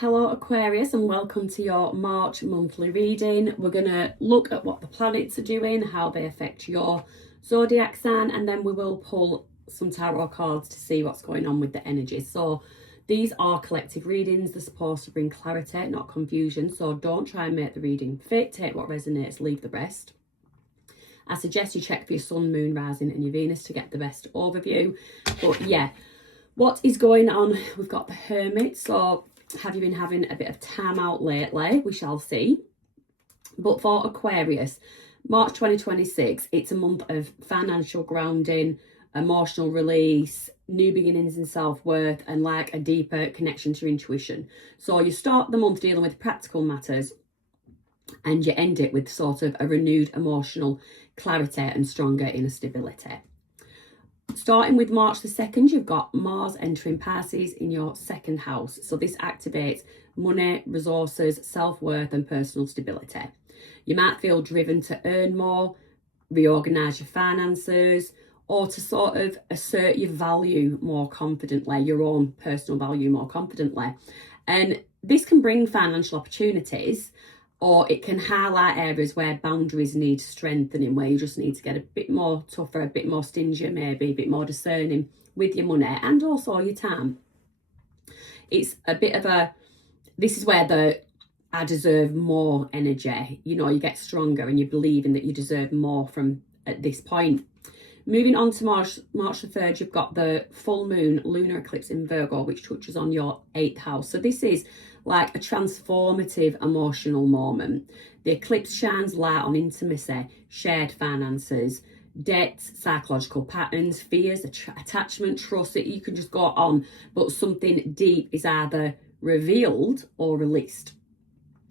Hello Aquarius, and welcome to your March monthly reading. We're going to look at what the planets are doing, how they affect your zodiac sign, and then we will pull some tarot cards to see what's going on with the energies. So these are collective readings. They're supposed to bring clarity, not confusion. So don't try and make the reading fit. Take what resonates, leave the rest. I suggest you check for your sun, moon, rising and your Venus to get the best overview. But yeah, what is going on? We've got the Hermit. So have you been having a bit of time out lately? We shall see. But for Aquarius, March 2026, it's a month of financial grounding, emotional release, new beginnings in self-worth, and like a deeper connection to intuition. So you start the month dealing with practical matters and you end it with sort of a renewed emotional clarity and stronger inner stability. Starting with March the 2nd, you've got Mars entering Pisces in your second house. So this activates money, resources, self-worth and personal stability. You might feel driven to earn more, reorganise your finances, or to sort of assert your value more confidently, your own personal value more confidently. And this can bring financial opportunities, or it can highlight areas where boundaries need strengthening, where you just need to get a bit more tougher, a bit more stingy, maybe a bit more discerning with your money and also your time. It's a bit of this is where the I deserve more energy, you get stronger and you believe in that you deserve more from at this point. Moving on to March the 3rd, you've got the full moon lunar eclipse in Virgo, which touches on your 8th house. So this is like a transformative emotional moment. The eclipse shines light on intimacy, shared finances, debts, psychological patterns, fears, attachment, trust. You can just go on, but something deep is either revealed or released.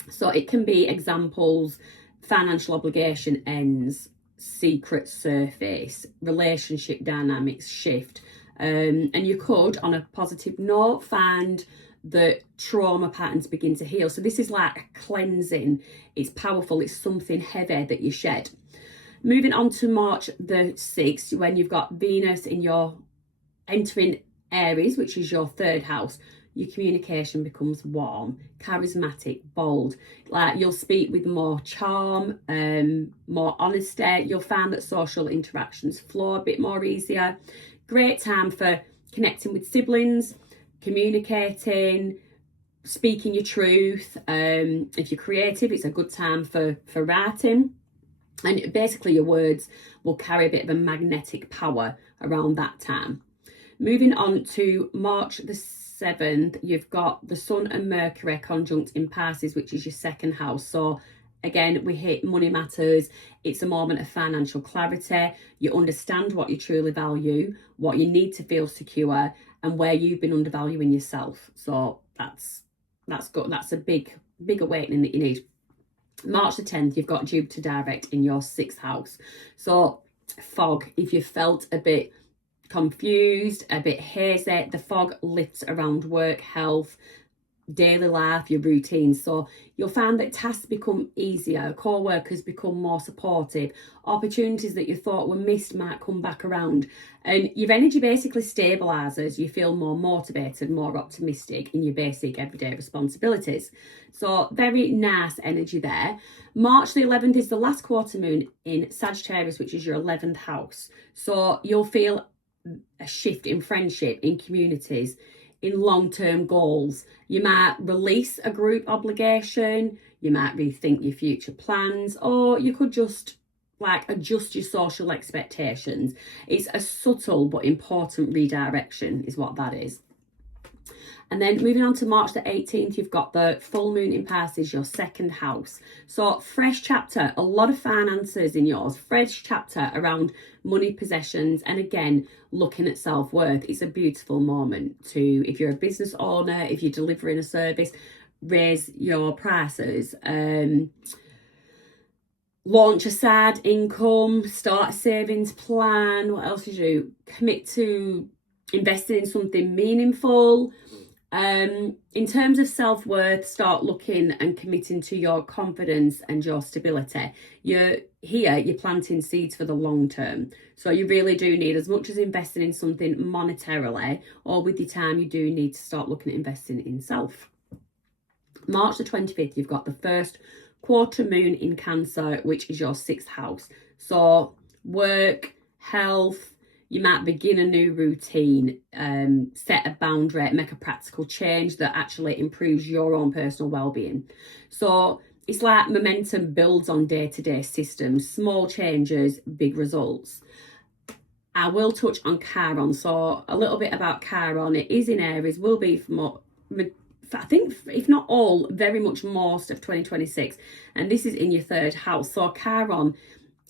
So it can be examples: financial obligation ends, secret surface, relationship dynamics shift, and you could, on a positive note, find that trauma patterns begin to heal. So this is like a cleansing. It's powerful. It's something heavy that you shed. Moving on to March the 6th, when you've got Venus in your entering Aries, which is your 3rd house. Your communication becomes warm, charismatic, bold. Like you'll speak with more charm, more honesty. You'll find that social interactions flow a bit more easier. Great time for connecting with siblings, communicating, speaking your truth. If you're creative, it's a good time for writing. And basically your words will carry a bit of a magnetic power around that time. Moving on to March the 7th, you've got the Sun and Mercury conjunct in Pisces, which is your 2nd house. So again, we hit money matters. It's a moment of financial clarity. You understand what you truly value, what you need to feel secure, and where you've been undervaluing yourself. So that's good. That's a big awakening that you need. March the 10th, you've got Jupiter direct in your 6th house. So fog, if you felt a bit confused, a bit hazy, the fog lifts around work, health, daily life, your routines. So you'll find that tasks become easier, co-workers become more supportive, opportunities that you thought were missed might come back around, and your energy basically stabilizes. You feel more motivated, more optimistic in your basic everyday responsibilities. So very nice energy there. March the 11th is the last quarter moon in Sagittarius, which is your 11th house. So you'll feel a shift in friendship, in communities, in long-term goals. You might release a group obligation, you might rethink your future plans, or you could just adjust your social expectations. It's a subtle but important redirection is what that is. And then moving on to March the 18th, you've got the full moon in Pisces, your 2nd house. So fresh chapter, a lot of finances in yours, fresh chapter around money, possessions, and again, looking at self-worth. It's a beautiful moment to, if you're a business owner, if you're delivering a service, raise your prices, launch a side income, start a savings plan. What else did you do? Commit to investing in something meaningful. In terms of self-worth, start looking and committing to your confidence and your stability. You're planting seeds for the long term. So you really do need, as much as investing in something monetarily or with your time, you do need to start looking at investing in self. March the 25th, you've got the first quarter moon in Cancer, which is your 6th house. So work, health, you might begin a new routine, set a boundary, make a practical change that actually improves your own personal well-being. So it's like momentum builds on day-to-day systems, small changes, big results. I will touch on Chiron. So a little bit about Chiron. It is in Aries, will be for more, I think, if not all, very much most of 2026. And this is in your 3rd house. So Chiron,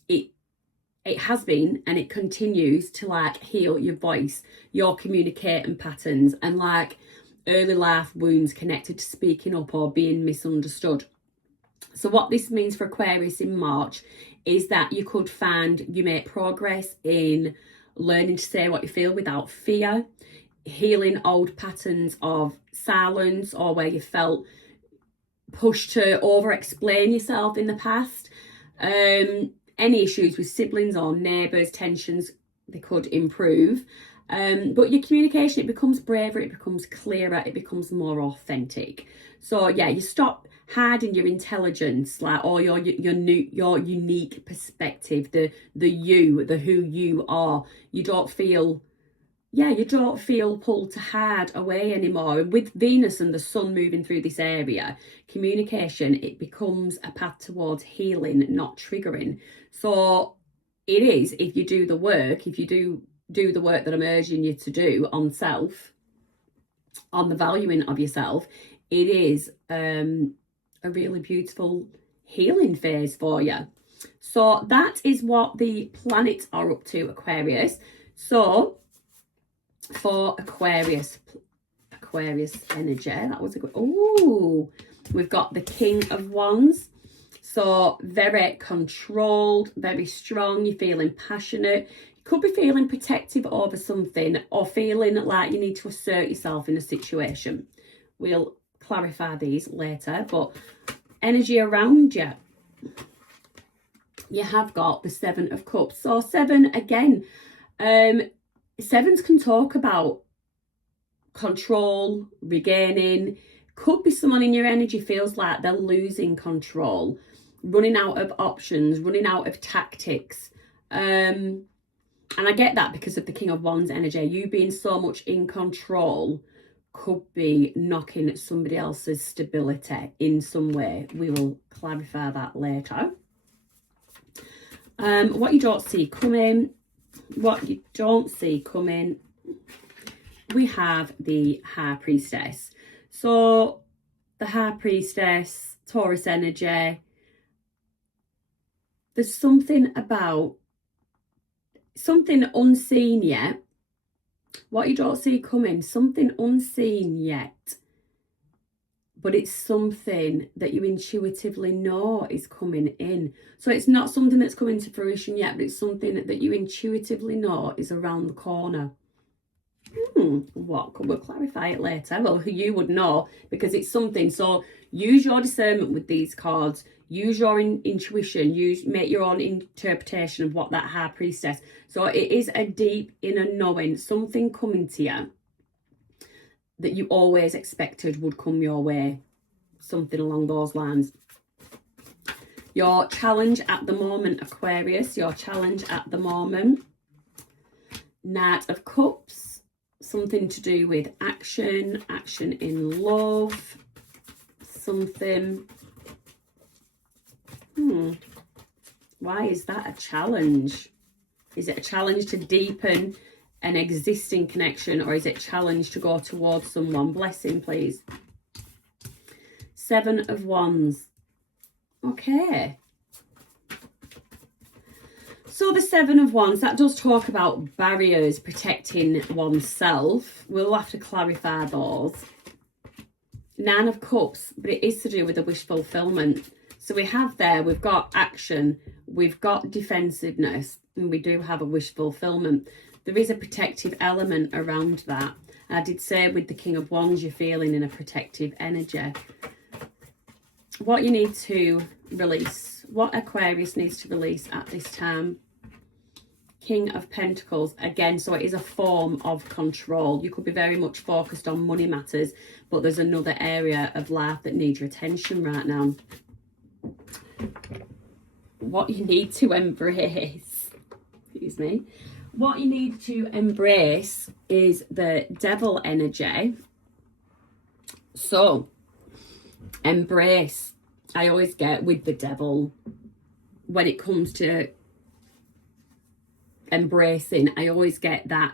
it has been and it continues to like heal your voice, your communicating patterns, and like early life wounds connected to speaking up or being misunderstood. So what this means for Aquarius in March is that you could find you make progress in learning to say what you feel without fear, healing old patterns of silence or where you felt pushed to over explain yourself in the past. Any issues with siblings or neighbours, tensions, they could improve. But your communication, it becomes braver, it becomes clearer, it becomes more authentic. So yeah, you stop hiding your intelligence, like, or your unique perspective, the who you are. You don't feel pulled to hide away anymore. And with Venus and the sun moving through this area, communication, it becomes a path towards healing, not triggering. So it is, if you do the work, if you do the work that I'm urging you to do on self, on the valuing of yourself, it is a really beautiful healing phase for you. So that is what the planets are up to, Aquarius. So for Aquarius energy, that was a good, we've got the King of Wands. So very controlled, very strong, you're feeling passionate, you could be feeling protective over something or feeling like you need to assert yourself in a situation. We'll clarify these later, but energy around you, you have got the 7 of Cups. So 7, again, 7s can talk about control, regaining. Could be someone in your energy feels like they're losing control, running out of options, running out of tactics. And I get that because of the King of Wands energy. You being so much in control could be knocking at somebody else's stability in some way. We will clarify that later. What you don't see coming, we have the High Priestess. So the High Priestess, Taurus energy, there's something about something unseen yet. What you don't see coming, something unseen yet, but it's something that you intuitively know is coming in. So it's not something that's coming to fruition yet, but it's something that you intuitively know is around the corner. What? We'll clarify it later. Well, you would know because it's something. So use your discernment with these cards. Use your intuition. Make your own interpretation of what that High Priestess. So it is a deep inner knowing, something coming to you that you always expected would come your way. Something along those lines. Your challenge at the moment, Aquarius. Your challenge at the moment. Knight of Cups. Something to do with action in love, something. Why is that a challenge? Is it a challenge to deepen an existing connection, or is it a challenge to go towards someone? Blessing, please. 7 of Wands. Okay. So the 7 of Wands, that does talk about barriers, protecting oneself. We'll have to clarify those. 9 of Cups, but it is to do with the wish fulfillment. So we have there, we've got action, we've got defensiveness, and we do have a wish fulfillment. There is a protective element around that. I did say with the King of Wands, you're feeling in a protective energy. What you need to release, what Aquarius needs to release at this time. King of Pentacles, again, so it is a form of control. You could be very much focused on money matters, but there's another area of life that needs your attention right now. What you need to embrace, excuse me, what you need to embrace is the devil energy. So, embrace, I always get with the devil, when it comes to embracing, I always get that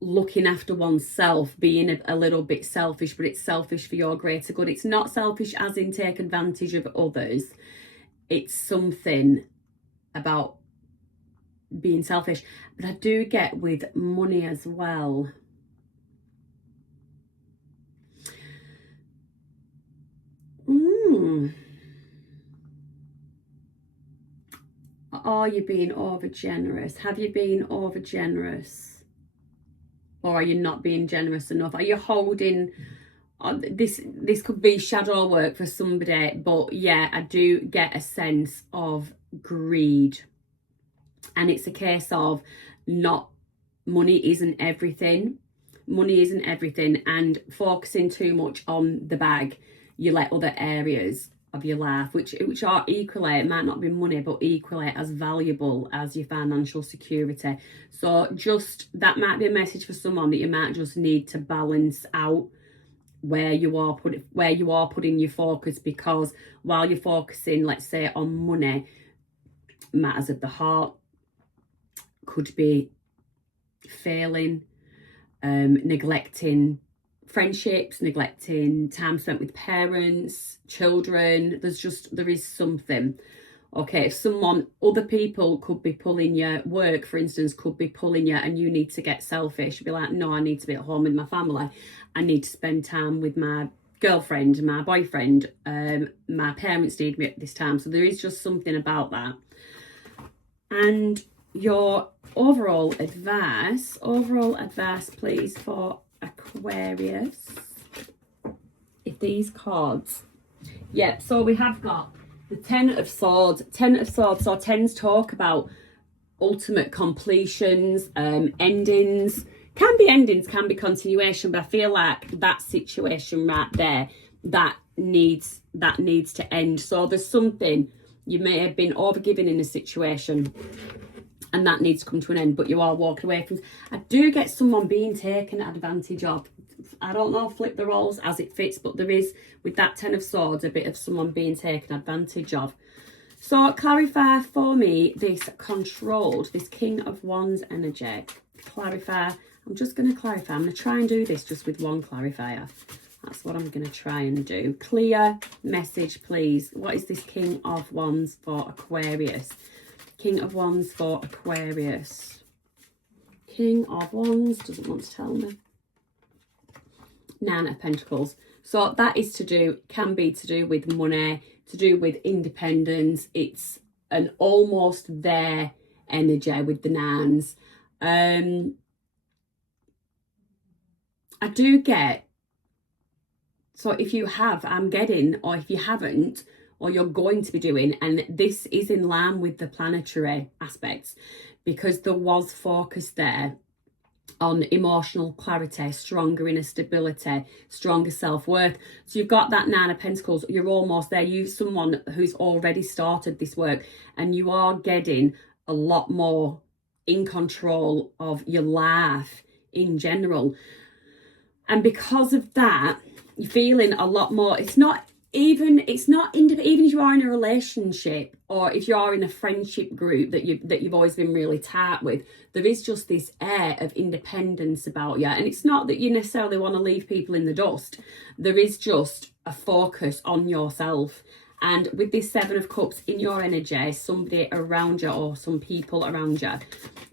looking after oneself, being a little bit selfish, but it's selfish for your greater good. It's not selfish as in take advantage of others. It's something about being selfish. But I do get with money as well. Are you being over generous? Have you been over generous? Or are you not being generous enough? Are you holding this could be shadow work for somebody, but yeah, I do get a sense of greed. And it's a case of money isn't everything. Money isn't everything, and focusing too much on the bag, you let other areas of your life, which are equally, it might not be money, but equally as valuable as your financial security. So just, that might be a message for someone, that you might just need to balance out where you are putting your focus, because while you're focusing, let's say, on money, matters of the heart could be failing, neglecting friendships, neglecting time spent with parents, children. There is something. Okay, if other people could be pulling you, work for instance could be pulling you, and you need to get selfish, be like, no, I need to be at home with my family, I need to spend time with my girlfriend, my boyfriend, my parents need me at this time. So there is just something about that. And your overall advice please for Aquarius, if these cards, yeah, so we have got the Ten of Swords. So tens talk about ultimate completions, endings, can be continuation, but I feel like that situation right there, that needs to end. So there's something, you may have been overgiven in a situation and that needs to come to an end, but you are walking away from. I do get someone being taken advantage of. I don't know, flip the roles as it fits, but there is, with that Ten of Swords, a bit of someone being taken advantage of. So clarify for me this controlled, this King of Wands energy. Clarify. I'm just going to clarify. I'm going to try and do this just with one clarifier. That's what I'm going to try and do. Clear message, please. What is this King of Wands for Aquarius? King of Wands for Aquarius. King of Wands doesn't want to tell me. Nine of Pentacles. So that is can be to do with money, to do with independence. It's an almost there energy with the nines. I do get, so if you have, I'm getting, or if you haven't, or you're going to be doing, and this is in line with the planetary aspects, because there was focus there on emotional clarity, stronger inner stability, stronger self-worth. So you've got that Nine of Pentacles, you're almost there. You're someone who's already started this work, and you are getting a lot more in control of your life in general. And because of that, you're feeling a lot more, even if you are in a relationship, or if you are in a friendship group that you've always been really tight with, there is just this air of independence about you. And it's not that you necessarily want to leave people in the dust. There is just a focus on yourself. And with this Seven of Cups in your energy, somebody around you, or some people around you,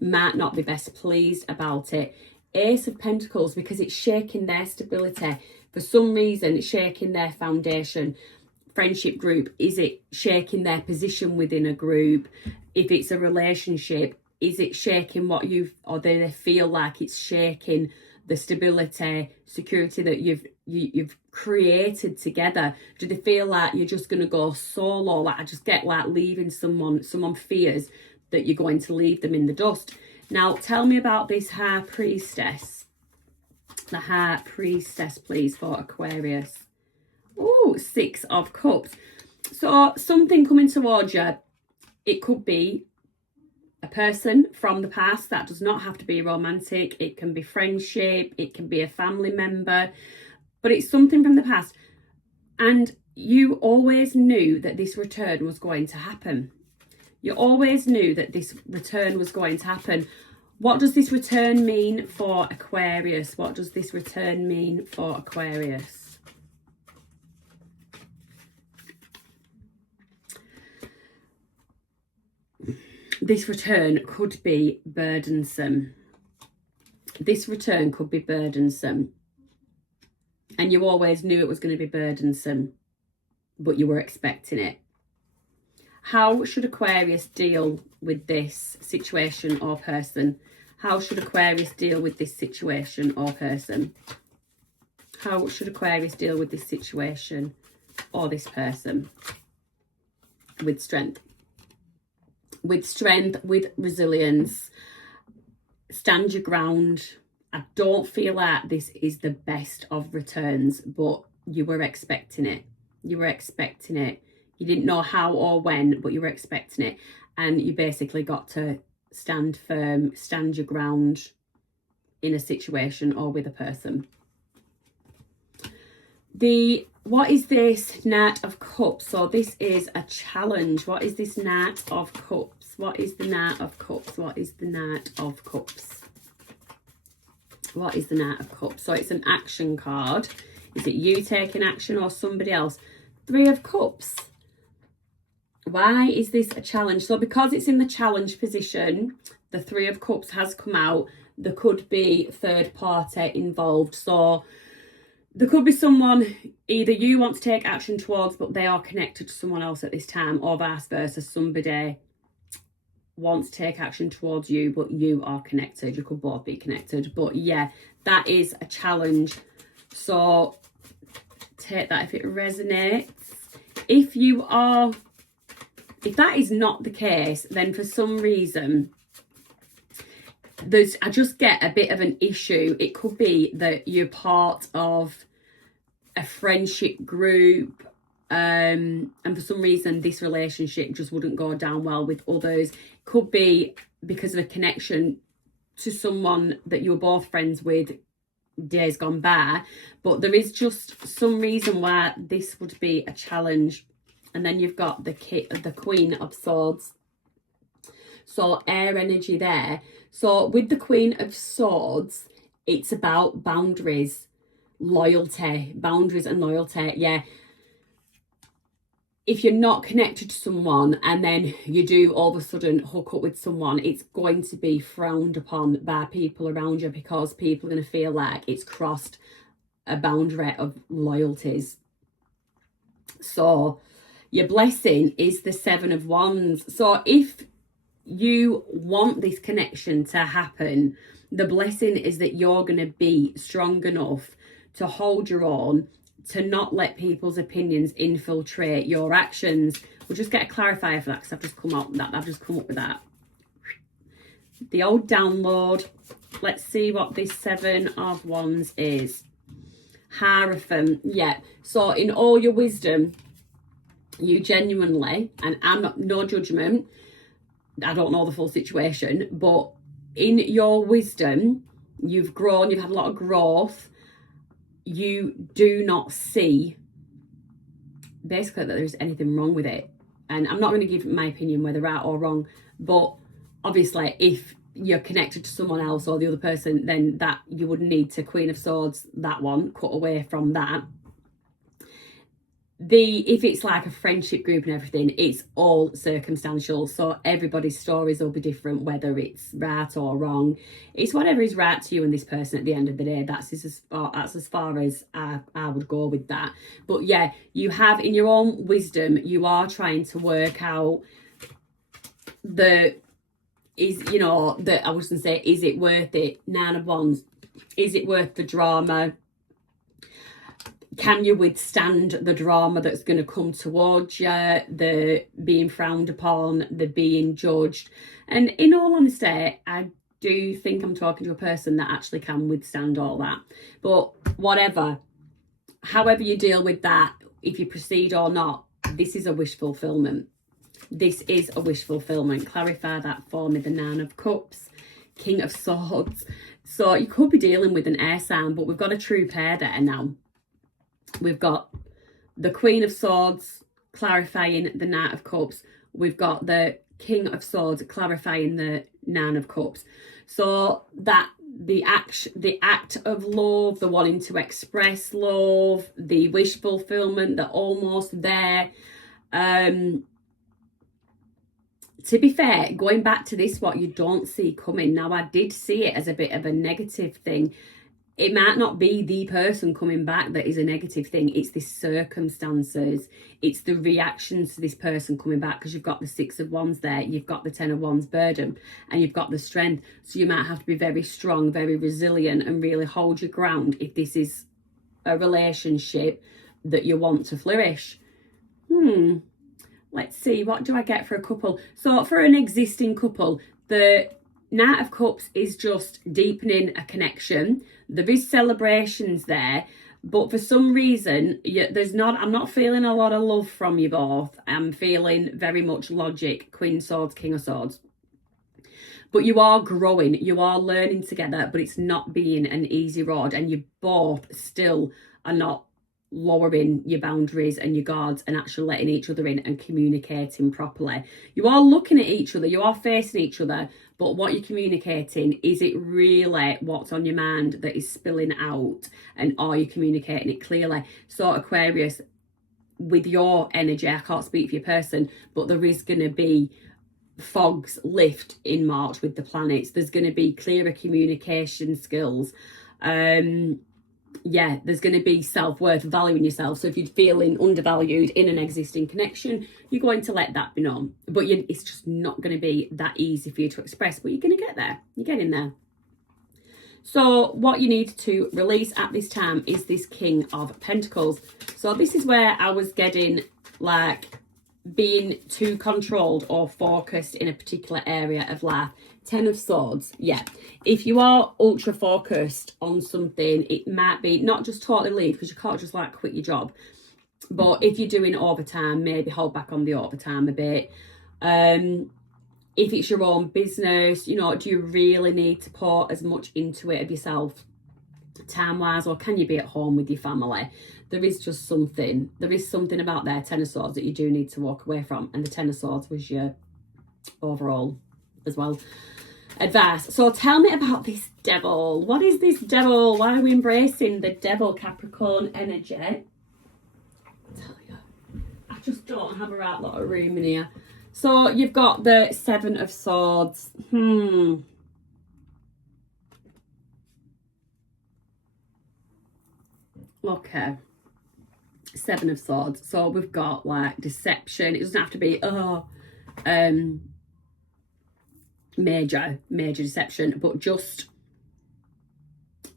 might not be best pleased about it. Ace of Pentacles, because it's shaking their stability. For some reason, it's shaking their foundation. Friendship group, is it shaking their position within a group? If it's a relationship, is it shaking what or do they feel like it's shaking the stability, security that you've created together? Do they feel like you're just going to go solo? Like, I just get like leaving someone fears that you're going to leave them in the dust. Now, tell me about this High Priestess. The High Priestess, please, for Aquarius. Oh, 6 of Cups. So something coming towards you. It could be a person from the past. That does not have to be romantic. It can be friendship. It can be a family member. But it's something from the past. And you always knew that this return was going to happen. You always knew that this return was going to happen. What does this return mean for Aquarius? What does this return mean for Aquarius? This return could be burdensome. This return could be burdensome. And you always knew it was going to be burdensome, but you were expecting it. How should Aquarius deal with this situation or person? How should Aquarius deal with this situation or person? How should Aquarius deal with this situation or this person? With strength. With strength, with resilience. Stand your ground. I don't feel like this is the best of returns, but you were expecting it. You were expecting it. You didn't know how or when, but you were expecting it. And you basically got to stand firm, stand your ground in a situation or with a person. What is this Knight of Cups? So this is a challenge. What is this Knight of Cups? What is the Knight of Cups? What is the Knight of Cups? What is the Knight of Cups? So it's an action card. Is it you taking action or somebody else? 3 of Cups. Why is this a challenge? So because it's in the challenge position, the 3 of Cups has come out. There could be third party involved. So there could be someone either you want to take action towards, but they are connected to someone else at this time, or vice versa. Somebody wants to take action towards you, but you are connected. You could both be connected. But yeah, that is a challenge. So take that if it resonates. If that is not the case, then for some reason, I just get a bit of an issue. It could be that you're part of a friendship group, and for some reason this relationship just wouldn't go down well with others. Could be because of a connection to someone that you were both friends with days gone by, but there is just some reason why this would be a challenge. And then you've got the Queen of Swords. So air energy there. So with the Queen of Swords, it's about boundaries, loyalty, boundaries and loyalty. Yeah. If you're not connected to someone and then you do all of a sudden hook up with someone, it's going to be frowned upon by people around you, because people are going to feel like it's crossed a boundary of loyalties. So your blessing is the 7 of Wands. So if you want this connection to happen, the blessing is that you're going to be strong enough to hold your own, to not let people's opinions infiltrate your actions. We'll just get a clarifier for that, because I've just come up with that. The old download. Let's see what this 7 of Wands is. Hierophant. Yeah. So in all your wisdom, you genuinely, and I'm not, no judgment, I don't know the full situation, but in your wisdom, you've grown, you've had a lot of growth. You do not see basically that there's anything wrong with it. And I'm not going to give my opinion whether right or wrong, but obviously if you're connected to someone else or the other person, then that you would need to Queen of Swords, that one, cut away from that. If it's like a friendship group and everything, it's all circumstantial. So everybody's stories will be different, whether it's right or wrong. It's whatever is right to you and this person at the end of the day. That's as far as I would go with that. But yeah, you have in your own wisdom, you are trying to work out I was going to say, is it worth it? 9 of Wands. Is it worth the drama? can you withstand the drama that's going to come towards you, the being frowned upon, the being judged? And in all honesty, I do think I'm talking to a person that actually can withstand all that. But whatever, however you deal with that, if you proceed or not, this is a wish fulfillment. This is a wish fulfillment. Clarify that for me. The Nine of Cups, King of Swords. So you could be dealing with an air sign, but we've got a true pair there now. We've got the Queen of Swords clarifying the Knight of Cups. We've got the King of Swords clarifying the Nine of Cups. So that the act of love, the wanting to express love, the wish fulfillment, the almost there. To be fair, going back to this, what you don't see coming. Now, I did see it as a bit of a negative thing. It might not be the person coming back that is a negative thing. It's the circumstances. It's the reactions to this person coming back, because you've got the Six of Wands there. You've got the Ten of Wands burden, and you've got the strength. So you might have to be very strong, very resilient, and really hold your ground if this is a relationship that you want to flourish. Let's see, what do I get for a couple? So for an existing couple, the Knight of Cups is just deepening a connection. There is celebrations there, but for some reason, I'm not feeling a lot of love from you both. I'm feeling very much logic, Queen of Swords, King of Swords. But you are growing, you are learning together, but it's not being an easy road, and you both still are not lowering your boundaries and your guards and actually letting each other in and communicating properly. You are looking at each other, you are facing each other, but what you're communicating, is it really what's on your mind that is spilling out, and are you communicating it clearly? So Aquarius, with your energy, I can't speak for your person, but there is going to be fogs lift in March with the planets. There's going to be clearer communication skills. There's going to be self-worth, valuing yourself. So if you're feeling undervalued in an existing connection, you're going to let that be known. But it's just not going to be that easy for you to express, but you're going to get there. You're getting there. So what you need to release at this time is this King of Pentacles. So this is where I was getting like being too controlled or focused in a particular area of life. Ten of Swords, yeah. If you are ultra focused on something, it might be not just totally leave, because you can't just like quit your job. But if you're doing overtime, maybe hold back on the overtime a bit. If it's your own business, do you really need to pour as much into it of yourself time-wise, or can you be at home with your family? There is something about their Ten of Swords that you do need to walk away from, and the Ten of Swords was your overall as well advice. So tell me about this devil. What is this devil? Why are we embracing the devil, Capricorn energy? I tell you, I just don't have a right lot of room in here. So you've got the Seven of Swords. Okay. Seven of Swords. So we've got like deception. It doesn't have to be major deception, but just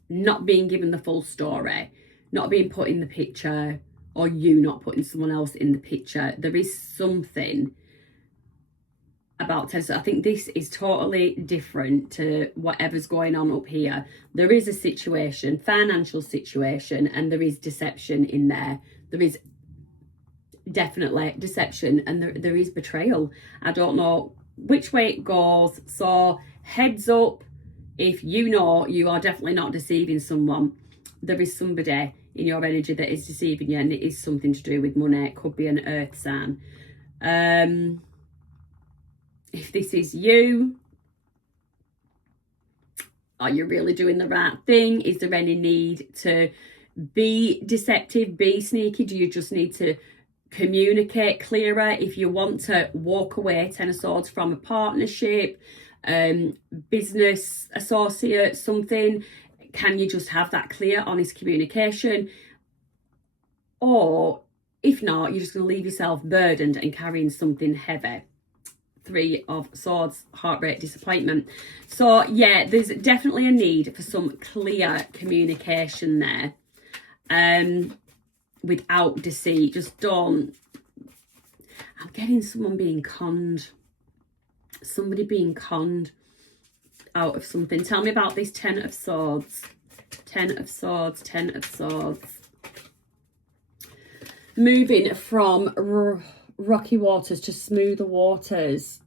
not being given the full story, not being put in the picture, or you not putting someone else in the picture. There is something about Tesla. I think this is totally different to whatever's going on up here. There is a situation, financial situation, and there is deception in there. There is definitely deception, and there is betrayal. I don't know which way it goes. So heads up, if you are definitely not deceiving someone, there is somebody in your energy that is deceiving you, and it is something to do with money. It could be an earth sign. If this is you, are you really doing the right thing? Is there any need to be deceptive, be sneaky? Do you just need to communicate clearer? If you want to walk away, Ten of Swords, from a partnership, business associate, something, can you just have that clear, honest communication? Or if not, you're just going to leave yourself burdened and carrying something heavy. Three of Swords, heartbreak, disappointment. So yeah, there's definitely a need for some clear communication there. without deceit. Just don't. I'm getting someone being conned. Somebody being conned out of something. Tell me about this 10 of Swords. 10 of Swords, 10 of Swords. Moving from rocky waters to smoother waters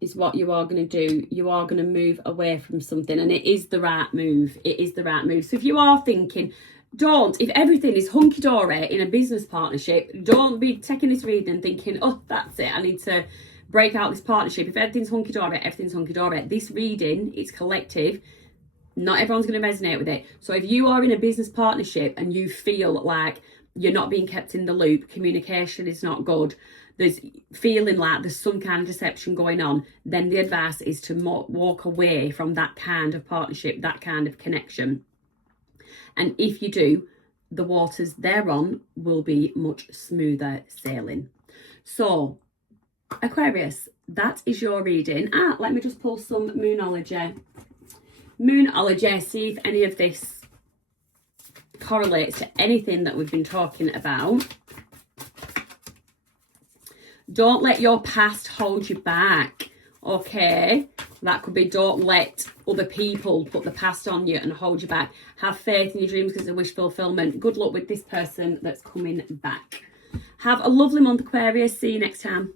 is what you are going to do. You are going to move away from something, and it is the right move. It is the right move. So if you are thinking, if everything is hunky-dory in a business partnership, don't be taking this reading and thinking, oh, that's it, I need to break out this partnership. If everything's hunky-dory, everything's hunky-dory. This reading, it's collective. Not everyone's going to resonate with it. So if you are in a business partnership and you feel like you're not being kept in the loop, communication is not good, there's feeling like there's some kind of deception going on, then the advice is to walk away from that kind of partnership, that kind of connection. And if you do, the waters thereon will be much smoother sailing. So, Aquarius, that is your reading. Let me just pull some Moonology. Moonology, see if any of this correlates to anything that we've been talking about. Don't let your past hold you back, okay? That could be don't let other people put the past on you and hold you back. Have faith in your dreams because it's a wish fulfillment. Good luck with this person that's coming back. Have a lovely month, Aquarius. See you next time.